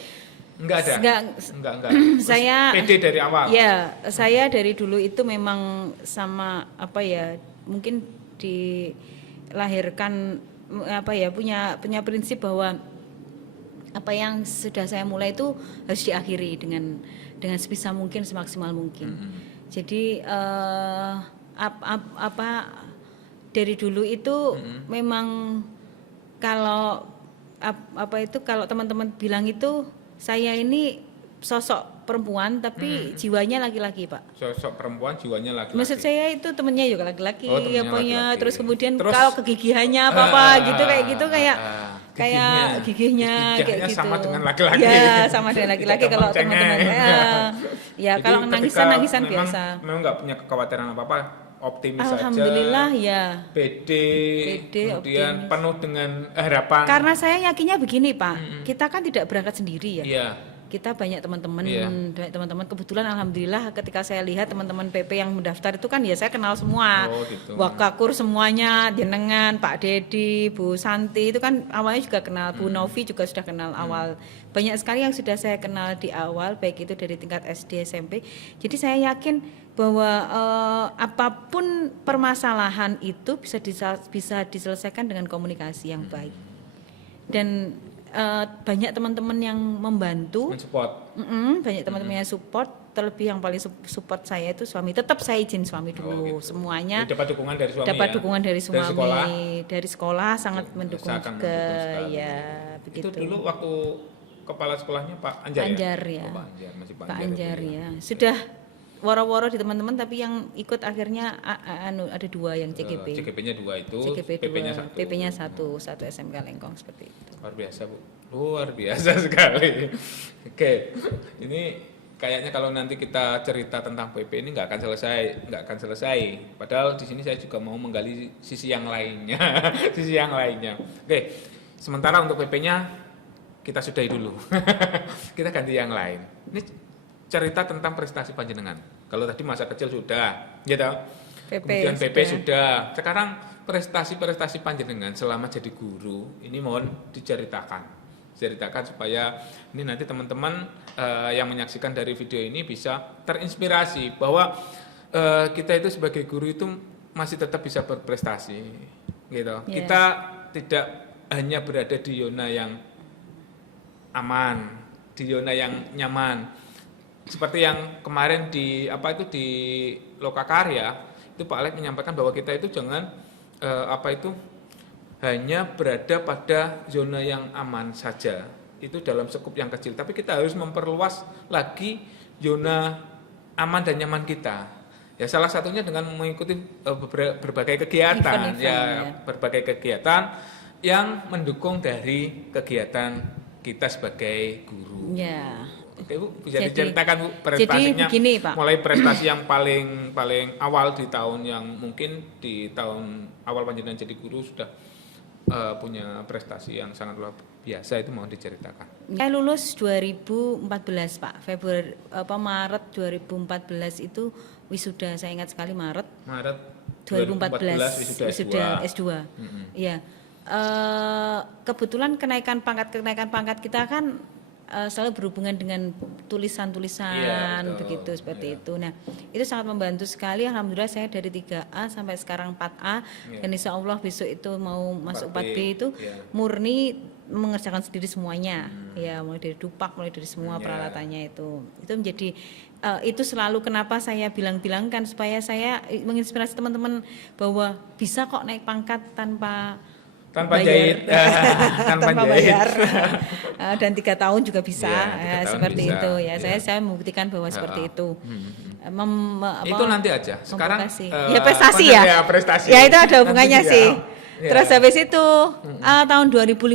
nggak ada, nggak. Saya pede dari awal. Ya, saya dari dulu itu memang sama mungkin dilahirkan punya prinsip bahwa apa yang sudah saya mulai itu harus diakhiri dengan sebisa mungkin, semaksimal mungkin. Jadi dari dulu itu memang kalau kalau teman-teman bilang itu saya ini sosok perempuan tapi jiwanya laki-laki Pak. Sosok perempuan jiwanya laki-laki. Maksud saya itu temennya juga laki-laki, laki-laki. Terus kemudian kalau kegigihannya kayak gigihnya kayak gitu. Sama dengan laki-laki. Ya, sama dengan laki-laki kalau teman-teman. Kalau nangisan biasa. Memang nggak punya kekhawatiran apa-apa, optimis saja. Alhamdulillah ya. Pede kemudian optimis. Penuh dengan harapan. Karena saya yakinnya begini Pak, kita kan tidak berangkat sendiri ya. Iya. kita banyak teman-teman, Iya. teman-teman kebetulan alhamdulillah ketika saya lihat teman-teman PP yang mendaftar itu kan ya saya kenal semua. Oh, gitu. Wakakur semuanya, jenengan, Pak Dedi, Bu Santi itu kan awalnya juga kenal, Bu Novi juga sudah kenal awal. Banyak sekali yang sudah saya kenal di awal, baik itu dari tingkat SD, SMP. Jadi saya yakin bahwa apapun permasalahan itu bisa diselesaikan dengan komunikasi yang baik. Dan banyak teman-teman yang membantu, mensupport. banyak teman-teman yang support, terlebih yang paling support saya itu suami. Tetap saya izin suami dulu, gitu. semuanya. Jadi dapat dukungan dari suami. Dapat ya? dukungan dari suami, sekolah. dari sekolah sangat mendukung Sangat juga, mendukung sekali. ya begitu. Itu dulu waktu kepala sekolahnya Pak Anjar, Anjar ya? ya. Oh, Pak Anjar, masih Pak Pak Anjar, Anjar itu, ya. Sudah woro-woro di teman-teman, tapi yang ikut akhirnya ada 2 yang CGP. CGP-nya 2 itu, CGP 2, PP-nya 1. PP-nya 1 SMK Lengkong seperti itu. Luar biasa, Bu. Luar biasa sekali. Oke. Ini kayaknya kalau nanti kita cerita tentang PP ini nggak akan selesai. Padahal di sini saya juga mau menggali sisi yang lainnya, sisi yang lainnya. Oke. Sementara untuk PP-nya kita sudahi dulu. Kita ganti yang lain. Ini cerita tentang prestasi panjenengan. Kalau tadi masa kecil sudah, gitu. Kemudian PP sudah. Sekarang prestasi-prestasi panjenengan selama jadi guru ini mohon diceritakan supaya ini nanti teman-teman yang menyaksikan dari video ini bisa terinspirasi bahwa kita itu sebagai guru itu masih tetap bisa berprestasi, gitu. Yeah. Kita tidak hanya berada di zona yang aman, di zona yang nyaman. Seperti yang kemarin di Lokakarya itu Pak Alex menyampaikan bahwa kita itu jangan hanya berada pada zona yang aman saja, itu dalam skup yang kecil, tapi kita harus memperluas lagi zona aman dan nyaman kita. Ya salah satunya dengan mengikuti berbagai kegiatan, berbagai kegiatan yang mendukung dari kegiatan kita sebagai guru. Ya. Oke Bu, bisa diceritakan Bu prestasinya. Jadi begini, Pak. Mulai prestasi yang paling awal di tahun yang mungkin di tahun awal panjenengan jadi guru sudah punya prestasi yang sangat luar biasa, itu mau diceritakan. Saya lulus 2014 Pak, Maret 2014 itu wisuda, saya ingat sekali Maret 2014 wisuda S2. Iya. Kebetulan kenaikan pangkat kita kan selalu berhubungan dengan tulisan-tulisan, begitu seperti itu. Nah, itu sangat membantu sekali. Alhamdulillah saya dari 3A sampai sekarang 4A, dan insya Allah besok itu mau masuk 4B itu murni mengerjakan sendiri semuanya. Ya, mulai dari dupak, mulai dari semua peralatannya itu menjadi itu selalu kenapa saya bilangkan supaya saya menginspirasi teman-teman bahwa bisa kok naik pangkat tanpa jahit, tanpa bayar. Dan 3 tahun juga bisa, seperti bisa. itu ya. Saya membuktikan bahwa seperti itu. Itu nanti aja. Sekarang prestasi ya. Prestasi. Ya itu ada hubungannya sih. Ya. Terus habis itu tahun 2015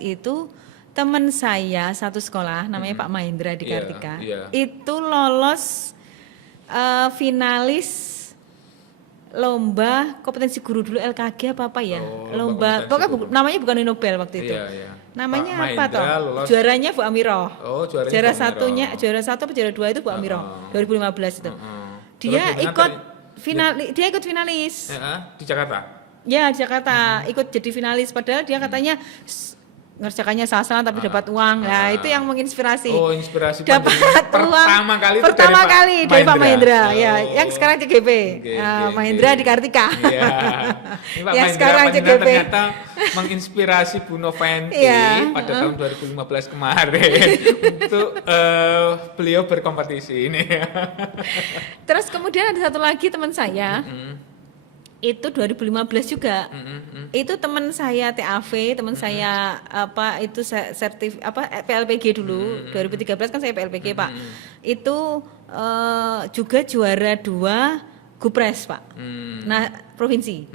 itu teman saya satu sekolah namanya Pak Mahendra di Kartika. Itu lolos finalis lomba kompetensi guru dulu LKG apa ya? Lomba pokoknya namanya bukan Nobel waktu itu. Namanya apa toh? Juaranya Bu Amirah. Juara 1 atau juara 2 itu Bu Amirah 2015 itu. Dia ikut finalis. Di Jakarta. Ya, di Jakarta ikut jadi finalis, padahal dia katanya ngerjakannya salah-salah tapi dapat uang. Nah, itu yang menginspirasi. Inspirasi dapat uang pertama kali dari Pak Mahendra. Ya, yang sekarang CGP. Mahendra di Kartika. Yang sekarang CGP ternyata menginspirasi Bu Noventi pada tahun 2015 kemarin untuk beliau berkompetisi ini. Terus kemudian ada satu lagi teman saya. Itu 2015 juga. Itu teman saya TAV, teman saya PLPG dulu. 2013 kan saya PLPG, Pak. Itu juga juara 2 Gupres, Pak. Nah, provinsi.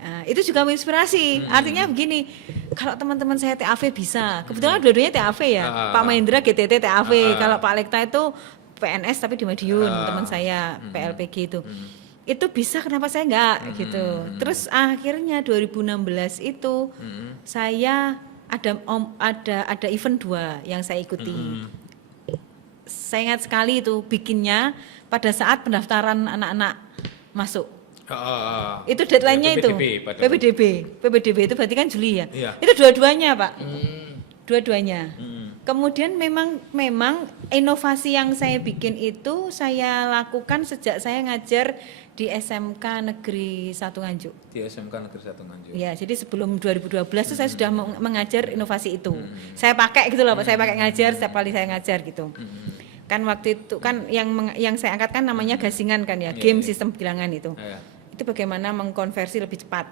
Nah, itu juga menginspirasi. Artinya begini, kalau teman-teman saya TAV bisa. Kebetulan dua-duanya TAV ya. Pak Mahendra GTT TAV, kalau Pak Lekta itu PNS tapi di Madiun, teman saya PLPG itu. Itu bisa, kenapa saya enggak gitu. Terus akhirnya 2016 itu saya ada event 2 yang saya ikuti. saya ingat sekali itu bikinnya pada saat pendaftaran anak-anak masuk. Itu deadline-nya itu. PPDB itu berarti kan Juli ya. Iya. Itu dua-duanya, Pak. Dua-duanya. Kemudian memang inovasi yang saya bikin itu saya lakukan sejak saya ngajar di SMK Negeri 1 Nganjuk. Di SMK Negeri 1 Nganjuk. Ya, jadi sebelum 2012 itu saya sudah mengajar inovasi itu. Saya pakai gitu loh, Pak. Saya pakai ngajar setiap kali saya ngajar gitu. Kan waktu itu kan yang saya angkat kan namanya gasingan kan ya, game sistem bilangan itu. Itu bagaimana mengkonversi lebih cepat.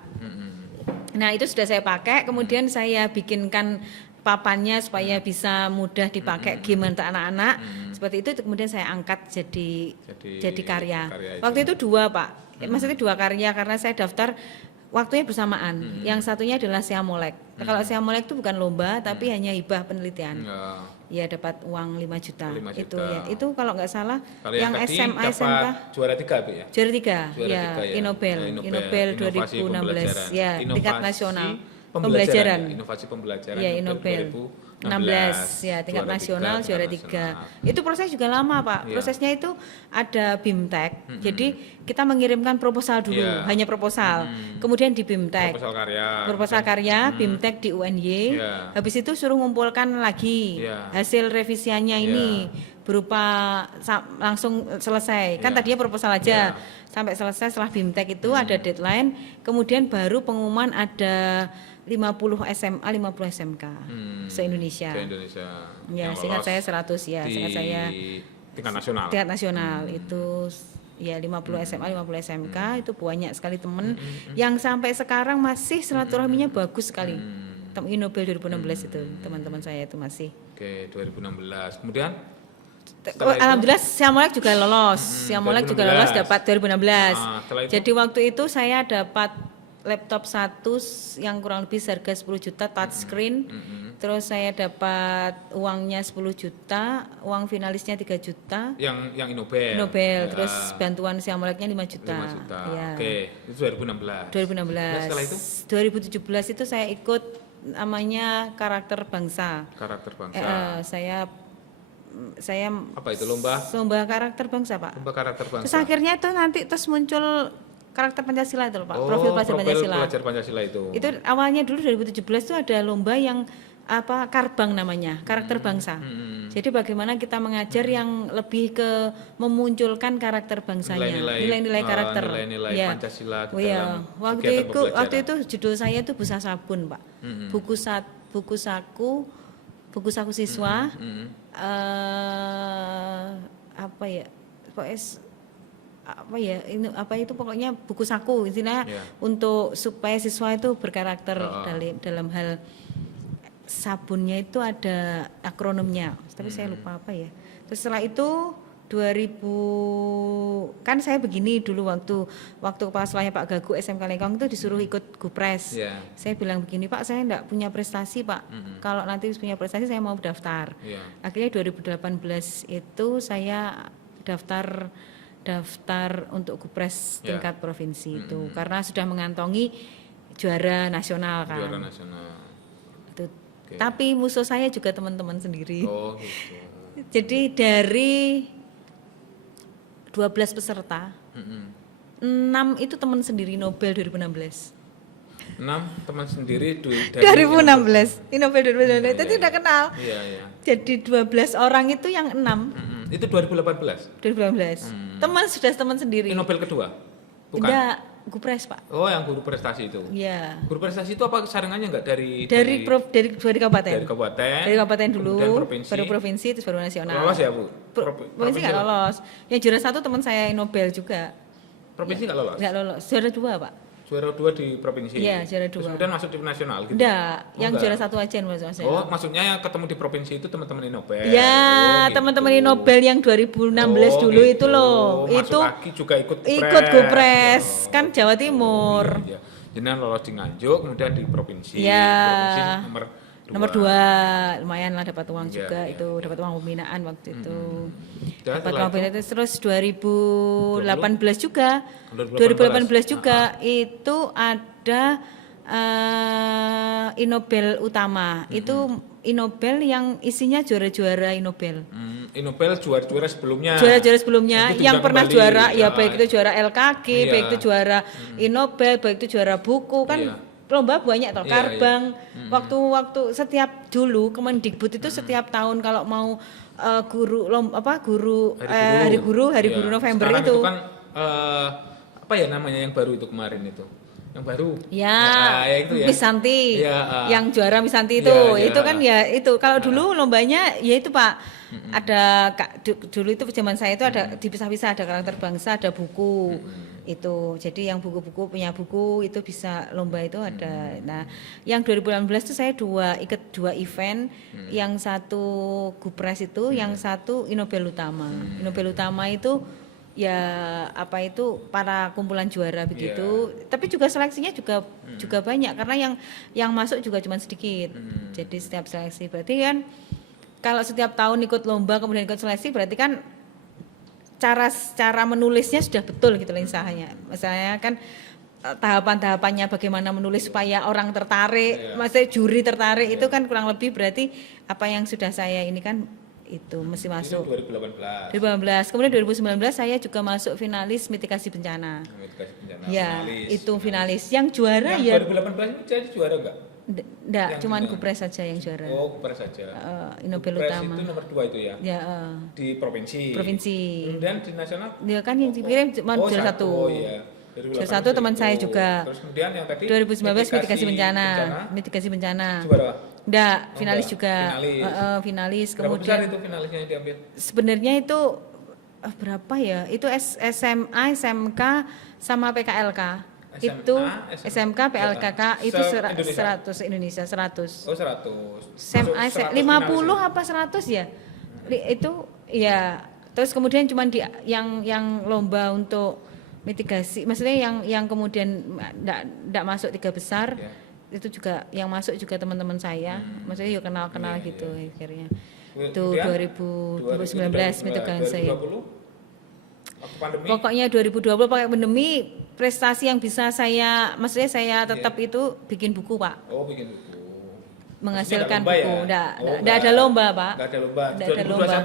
Nah, itu sudah saya pakai, kemudian saya bikinkan papannya supaya bisa mudah dipakai game untuk anak-anak. Seperti itu kemudian saya angkat jadi karya. Waktu itu 2, Pak. Maksudnya 2 karya karena saya daftar waktunya bersamaan. Yang satunya adalah Siamolek. Kalau Siamolek itu bukan lomba tapi hanya hibah penelitian. Ya dapat uang 5 juta. Itu ya. Itu kalau nggak salah kalau yang SMA SMK juara 3 Bu ya. Juara 3 ya, Inobel 2016 ya, tingkat nasional. Pembelajaran. Inovasi pembelajaran. Ya, Inobel 2016 ya, tingkat nasional juara 3. Itu proses juga lama, Pak. Prosesnya itu ada BIMTEK. Jadi kita mengirimkan proposal dulu, hanya proposal. Kemudian di BIMTEK. Proposal karya, BIMTEK di UNY. Habis itu suruh ngumpulkan lagi hasil revisiannya ini berupa langsung selesai. Kan tadinya proposal aja. Sampai selesai setelah BIMTEK itu ada deadline, kemudian baru pengumuman ada 50 SMA, 50 SMK se-Indonesia. Ya, seingat saya 100 ya, seingat saya tingkat nasional. Tingkat nasional itu ya 50 SMA, 50 SMK itu banyak sekali teman yang sampai sekarang masih silaturahminya bagus sekali. Inobel 2016 itu teman-teman saya itu masih. Oke, 2016. Kemudian alhamdulillah Siamolek juga lolos. Siamolek juga lolos dapat 2016. Jadi waktu itu saya dapat laptop 1 yang kurang lebih harga 10 juta touchscreen. Terus saya dapat uangnya 10 juta, uang finalisnya 3 juta. Yang Inobel. Ya. Terus bantuan Siamoleknya 5 juta. 5 juta. Ya. Oke, itu 2016. 2016. Setelah itu 2017 itu saya ikut namanya karakter bangsa. Saya apa itu lomba karakter bangsa, Pak. Lomba karakter bangsa. Terus akhirnya itu nanti muncul karakter Pancasila itu loh, Pak. Profil pelajar Pancasila. Itu awalnya dulu 2017 itu ada lomba yang Karbang namanya, karakter bangsa. Jadi bagaimana kita mengajar yang lebih ke memunculkan karakter bangsanya, nilai-nilai karakter. Nilai-nilai Pancasila dalam waktu itu judul saya itu Busa Sabun, Pak. Buku saku siswa. Pokoknya buku saku intinya untuk supaya siswa itu berkarakter dalam hal sabunnya itu ada akronimnya tapi saya lupa apa ya. Terus setelah itu 2000 kan saya begini dulu waktu kepala sekolahnya Pak Gagu SMK Lengkong itu disuruh ikut Gupres. Saya bilang begini, Pak, saya enggak punya prestasi, Pak. Kalau nanti punya prestasi saya mau daftar. Akhirnya 2018 itu saya daftar untuk Gupres tingkat provinsi itu karena sudah mengantongi juara nasional kan. Juara nasional. Itu. Tapi musuh saya juga teman-teman sendiri. Oh, gitu. Jadi dari 12 peserta, 6 itu teman sendiri Nobel 2016. 6 teman sendiri dari 2016. Nobel 2016 itu udah kenal. Iya. Jadi 12 orang itu yang 6. Itu 2018. Teman sendiri. Nobel kedua? Bukan. Enggak, Gupres, Pak. Oh, yang guru prestasi itu. Iya. Guru prestasi itu apa saringannya enggak dari kabupaten? Dari kabupaten dulu, baru provinsi, terus baru nasional. Lolos ya, Bu? Provinsi enggak lolos. Yang juara 1 teman saya Nobel juga. Provinsi enggak lolos? Enggak lolos. Juara 2, Pak. Juara 2 di provinsi. Iya, juara 2. Terus kemudian masuk di nasional gitu. Enggak, yang juara 1 aja maksudnya. Oh, maksudnya yang ketemu di provinsi itu teman-teman Nobel. Ya, teman-teman Nobel yang 2016 dulu gitu. Itu loh. Itu lagi juga ikut Gupres. Kan Jawa Timur. Iya. Jenengan lolos di Nganjuk, kemudian di provinsi. Ya. Provinsi nomor 2, lumayan lah dapat uang juga itu, dapat uang pembinaan waktu itu. Dapat uang pembinaan terus 2018 juga. 2018 juga itu ada Inobel utama. Itu Inobel yang isinya juara-juara Inobel. Inobel juara-juara sebelumnya. Juara-juara sebelumnya Itu yang pernah kembali. juara ya baik itu juara LKG, Iya. baik itu juara Inobel, baik itu juara buku kan Iya. lomba banyak toh, Iya, Karbang. Waktu setiap dulu Kemendikbud itu setiap tahun kalau mau guru hari guru Iya. November Sekarang itu. kan apa ya namanya yang baru itu kemarin itu? Yang baru. Ya, Ya itu ya. Miss Santi, Ya, yang juara Miss Santi itu, Ya, ya. itu kan ya itu. Kalau dulu lombanya, ya itu Pak, ada dulu itu zaman saya itu ada dipisah-pisah, ada karakter bangsa, ada buku itu. Jadi yang buku-buku punya buku itu bisa lomba itu ada. Nah, yang 2018 itu saya ikut dua event, yang satu Gupres itu, yang satu Inobel Utama. Inobel Utama itu ya apa itu para kumpulan juara begitu, tapi juga seleksinya juga banyak karena yang masuk juga cuma sedikit. Jadi setiap seleksi berarti kan kalau setiap tahun ikut lomba kemudian ikut seleksi berarti kan cara menulisnya sudah betul gitu loh misalnya kan tahapan-tahapannya bagaimana menulis supaya orang tertarik, maksudnya juri tertarik itu kan kurang lebih berarti apa yang sudah saya ini kan itu mesti masuk. Itu 2018. 2018. Kemudian 2019 saya juga masuk finalis mitigasi bencana. Mitigasi bencana. Ya, Finalis. itu finalis. Yang juara Yang ya 2018 ini jadi juara enggak? enggak, Yang cuman final. Gupres saja yang juara. Oh, Gupres saja. Inobel Gupres Utama. itu nomor 2 itu ya. Ya, Di provinsi. provinsi. Kemudian di nasional? Dia kan yang dikirim cuma juara satu. Oh iya. Juara satu teman saya juga. Terus kemudian yang tadi 2019 mitigasi bencana. Juara. Enggak, finalis enggak, juga. finalis. Finalis. Berapa besar Kemudian itu finalisnya yang diambil? sebenarnya itu berapa ya? Itu SMA, SMK sama PKLK. SMA, Itu SMK, PLKK itu Se-Indonesia? 100 Indonesia 100. Oh 100. SMA Masuk 100 50 finalis. apa 100 ya? Itu ya. Terus kemudian cuman yang lomba untuk mitigasi, maksudnya yang kemudian enggak masuk 3 besar. Ya. Itu juga yang masuk juga teman-teman saya. Maksudnya yuk kenal-kenal Iya, gitu akhirnya. Itu Kemudian 2019 mitigasi saya. 2020 waktu pandemi. Pokoknya 2020 pakai pandemi prestasi yang bisa saya, maksudnya saya tetap itu bikin buku Pak, Oh bikin buku. menghasilkan Maksudnya buku. nggak lomba ya? Enggak ada lomba Pak. Nggak ada lomba. Nggak ada lomba.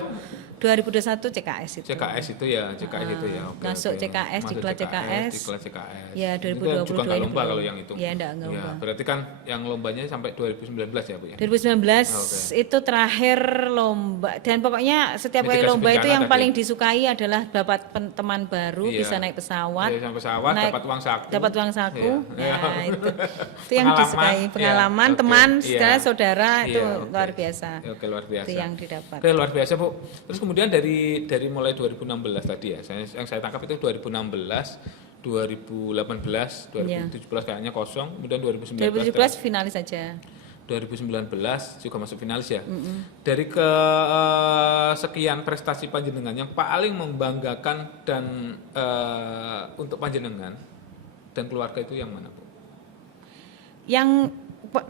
2021 CKS itu. CKS itu ya, CKS itu ya. Oke, Masuk oke. CKS, Masuk diklat CKS. Diklat CKS. Ya, Itu 2022 juga nggak lomba itu kalau yang itu. Ya, enggak Ya, lomba. berarti kan yang lombanya sampai 2019 ya Bu ya. 2019 Oke. itu terakhir lomba dan pokoknya setiap kali Mitigasi lomba itu bencana yang tadi. paling disukai adalah dapat teman baru, Iya. bisa naik pesawat, Iya, sampai pesawat, naik- dapat uang saku. dapat uang saku. Iya. Nah, itu yang Pengalaman, disukai, iya, pengalaman oke, teman, iya. saudara itu Iya, oke. luar biasa. Oke, luar biasa. Itu yang didapat. Oke, luar biasa, Bu. Terus kemudian dari mulai 2016 tadi ya. Yang saya tangkap itu 2016, 2018, 2017 kayaknya kosong, kemudian 2019 2017 finalis saja. 2019 juga masuk finalis ya. Dari sekian prestasi panjenengan yang paling membanggakan dan untuk panjenengan dan keluarga itu yang mana, Bu? Yang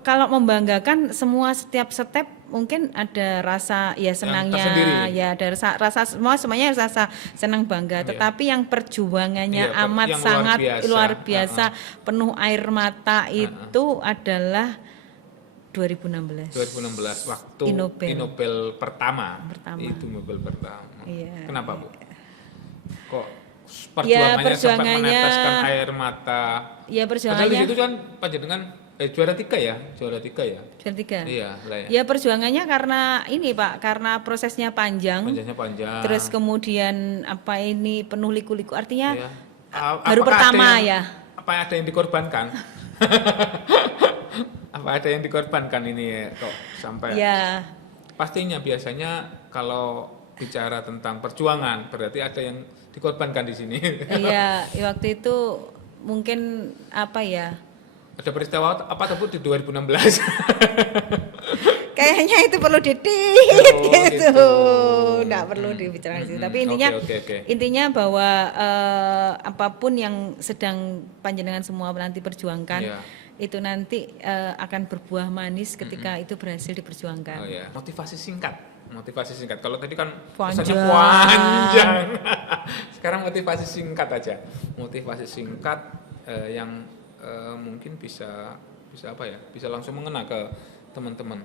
kalau membanggakan semua setiap step mungkin ada rasa ya senangnya, tersendiri. ya ada rasa semuanya rasa senang bangga. Iya. Tetapi yang perjuangannya Iya, amat yang sangat luar biasa, Ha-ha. penuh air mata itu adalah 2016. 2016 waktu Inobel. pertama. Pertama. Itu Nobel pertama. Iya. Kenapa, Bu? Kok Ya, perjuangannya sampai perjuangannya- meneteskan air mata? Ya Padahal di perjuangannya situ kan panjenengan juara 3 ya? Juara 3 ya? juara 3. Iya, lah ya. Ya perjuangannya karena ini Pak, karena prosesnya panjang. Panjangnya panjang. Terus kemudian apa ini penuh liku-liku artinya Iya. baru Apakah pertama ada yang- ya. Apa ada yang dikorbankan? Apa ada yang dikorbankan ini ya, kok sampai? Ya, Pastinya biasanya kalau bicara tentang perjuangan berarti ada yang dikorbankan di sini. iya waktu itu mungkin apa ya? Ada peristiwa apa tuh Bu, di 2016? Kayaknya itu perlu ditit Oh, gitu. gitu. Nggak perlu dibicarakan situ. Tapi intinya Oke. intinya bahwa apapun yang sedang panjenengan semua nanti perjuangkan Iya. itu nanti akan berbuah manis ketika itu berhasil diperjuangkan. Oh ya, motivasi singkat. Kalau tadi kan Panjang. pesannya panjang. Sekarang motivasi singkat aja. Motivasi singkat yang mungkin bisa bisa apa ya? Bisa langsung mengena ke teman-teman.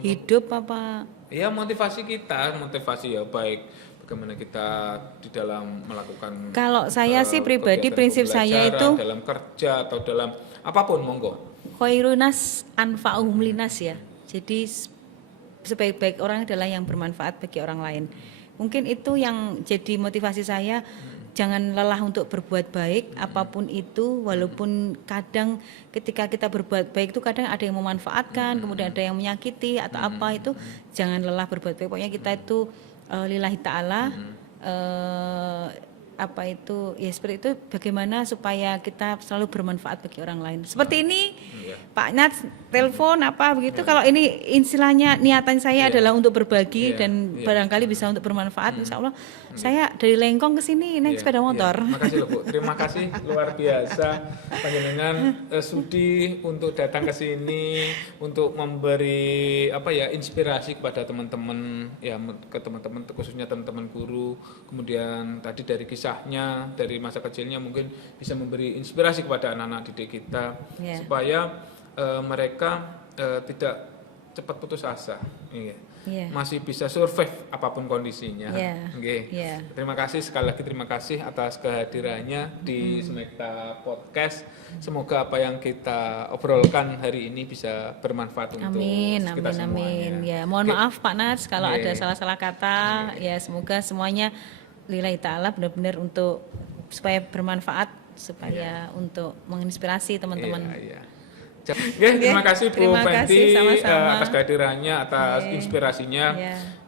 Hidup apa? Ya motivasi kita, motivasi ya baik bagaimana kita di dalam melakukan Kalau saya sih pribadi kegiatan prinsip saya pembelajaran, itu dalam kerja atau dalam apapun monggo. khairunas anfa'uhum linas ya. Jadi sebaik-baik orang adalah yang bermanfaat bagi orang lain. Mungkin itu yang jadi motivasi saya. Jangan lelah untuk berbuat baik apapun itu, walaupun kadang ketika kita berbuat baik itu kadang ada yang memanfaatkan, kemudian ada yang menyakiti atau apa, itu jangan lelah berbuat baik. Pokoknya kita itu lillahi ta'ala, apa itu ya seperti itu, bagaimana supaya kita selalu bermanfaat bagi orang lain. Seperti ini Pak Nat telepon apa begitu, kalau ini istilahnya niatan saya adalah untuk berbagi dan barangkali bisa untuk bermanfaat, insya Allah saya dari Lengkong ke sini naik sepeda motor. Makasih loh Bu, terima kasih luar biasa panjenengan sudi untuk datang ke sini untuk memberi apa ya inspirasi kepada teman-teman ya, ke teman-teman khususnya teman-teman guru, kemudian tadi dari kisahnya dari masa kecilnya mungkin bisa memberi inspirasi kepada anak-anak didik kita supaya mereka tidak cepat putus asa, masih bisa survive apapun kondisinya. Terima kasih sekali lagi, terima kasih atas kehadirannya di Smekta Podcast. Semoga apa yang kita obrolkan hari ini bisa bermanfaat untuk kita semuanya. Ya, mohon maaf Pak Nats kalau ada salah-salah kata. Ya, semoga semuanya lillahi ta'ala benar-benar untuk supaya bermanfaat, supaya untuk menginspirasi teman-teman. Terima kasih Bu Fenty atas kehadirannya, atas inspirasinya.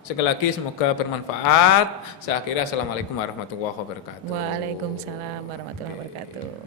Sekali lagi semoga bermanfaat. Saya akhiri, assalamualaikum warahmatullahi wabarakatuh. Waalaikumsalam warahmatullahi wabarakatuh.